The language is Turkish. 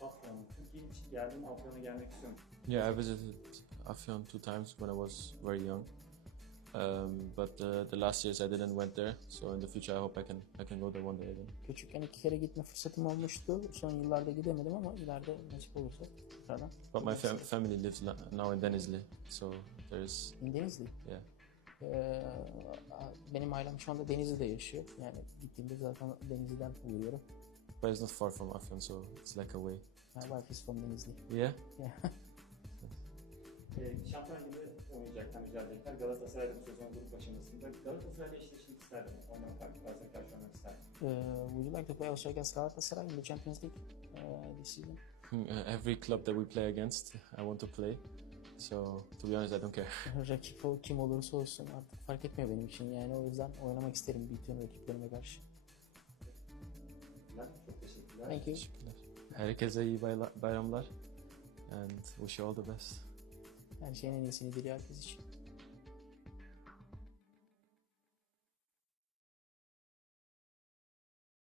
Afyon. Türkiye için geldim Afyon'a gelmek istiyorum. Yeah, I visited Afyon two times when I was very young. Um, but uh, the last years I didn't went there, so in the future I hope I can I can go there one day again. Küçükken iki kere gitme fırsatım olmuştu. Son yıllarda gidemedim ama ileride nasip olursa tekrardan. But my fam- family lives now in Denizli, so there's Denizli. yeah. Ee, benim ailem şu anda Denizli'de yaşıyor. Yani gittiğimde zaten Denizli'den uğruyorum. But it's not far from Afyon, so it's like a way. My wife is from Denizli. Yeah. Yeah. Ee, Şampiyon gibi oynayacaklar, mücadele edecekler. Galatasaray'da bu sezon grup aşamasında. Galatasaray'la eşleşmek isterdim. Ondan farklı Galatasaray'a karşı oynamak isterdim. Uh, would you like to play also against Galatasaray in the Champions League uh, this season? Uh, Every club that we play against, I want to play. So to be honest, I don't care. Rakip o kim olursa olsun artık fark etmiyor benim için. Yani o yüzden oynamak isterim bütün rakiplerime karşı. Çok teşekkürler. Thank you. Herkese iyi bayla- bayramlar and wish you all the best. Her şeyin en iyisini diliyor herkes için.